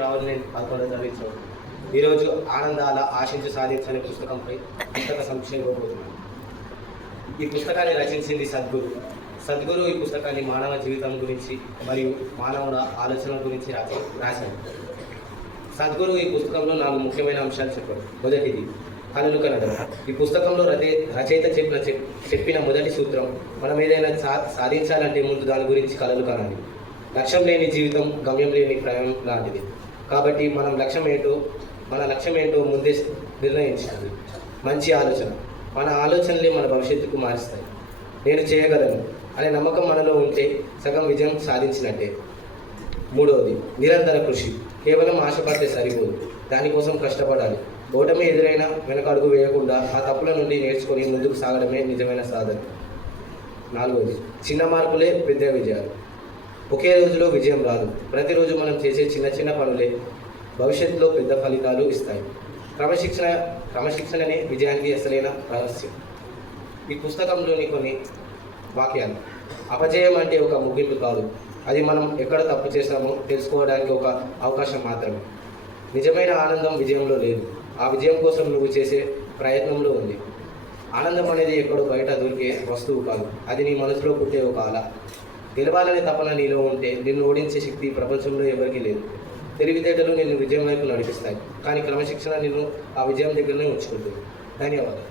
రావాలి నేను 11వ తరగతి ఈరోజు ఆనందాల ఆశించి సాధించని పుస్తకంపై పుస్తక సమీక్ష ఇవ్వబోతున్నాను. ఈ పుస్తకాన్ని రచించింది సద్గురు ఈ పుస్తకాన్ని మానవ జీవితం గురించి మరియు మానవుల ఆలోచనల గురించి రాశాడు. సద్గురు ఈ పుస్తకంలో 4 ముఖ్యమైన అంశాలు చెప్పారు. మొదటిది కలలు కనడం. ఈ పుస్తకంలో రచయిత చెప్పిన మొదటి సూత్రం, మనం ఏదైనా సాధించాలంటే ముందు దాని గురించి కలలు కనాలి. లక్ష్యం లేని జీవితం గమ్యం లేని ప్రయాణం లాంటిది. కాబట్టి మన లక్ష్యం ఏంటో ముందే నిర్ణయించాలి. మంచి ఆలోచన. మన ఆలోచనలే మన భవిష్యత్తుకు మారుస్తాయి. నేను చేయగలను అనే నమ్మకం మనలో ఉంటే సగం విజయం సాధించినట్టే. మూడవది నిరంతర కృషి. కేవలం ఆశపడితే సరిపోదు, దానికోసం కష్టపడాలి. ఓటమి ఎదురైనా వెనకడుగు వేయకుండా ఆ తప్పుల నుండి నేర్చుకొని ముందుకు సాగడమే నిజమైన సాధన. నాలుగవది చిన్న మార్పులే పెద్ద విజయాలు. ఒకే రోజులో విజయం రాదు. ప్రతిరోజు మనం చేసే చిన్న చిన్న పనులే భవిష్యత్తులో పెద్ద ఫలితాలు ఇస్తాయి. క్రమశిక్షణనే విజయానికి అసలైన రహస్యం. ఈ పుస్తకంలోని కొన్ని వాక్యాలు. అపజయం అంటే ఒక ముగింపు కాదు, అది మనం ఎక్కడ తప్పు చేస్తామో తెలుసుకోవడానికి ఒక అవకాశం మాత్రమే. నిజమైన ఆనందం విజయంలో లేదు, ఆ విజయం కోసం నువ్వు చేసే ప్రయత్నంలో ఉంది. ఆనందం అనేది ఎక్కడో బయట దొరికే వస్తువు కాదు, అది నీ మనసులో పుట్టే ఒక అల. గెలవాలనే తపన నీలో ఉంటే నిన్ను ఓడించే శక్తి ప్రపంచంలో ఎవరికీ లేదు. తెలివితేటలు నిన్ను విజయం వైపు నడిపిస్తాయి, కానీ క్రమశిక్షణ నిన్ను ఆ విజయం దగ్గరనే ఉంచుకుంటుంది. ధన్యవాదాలు.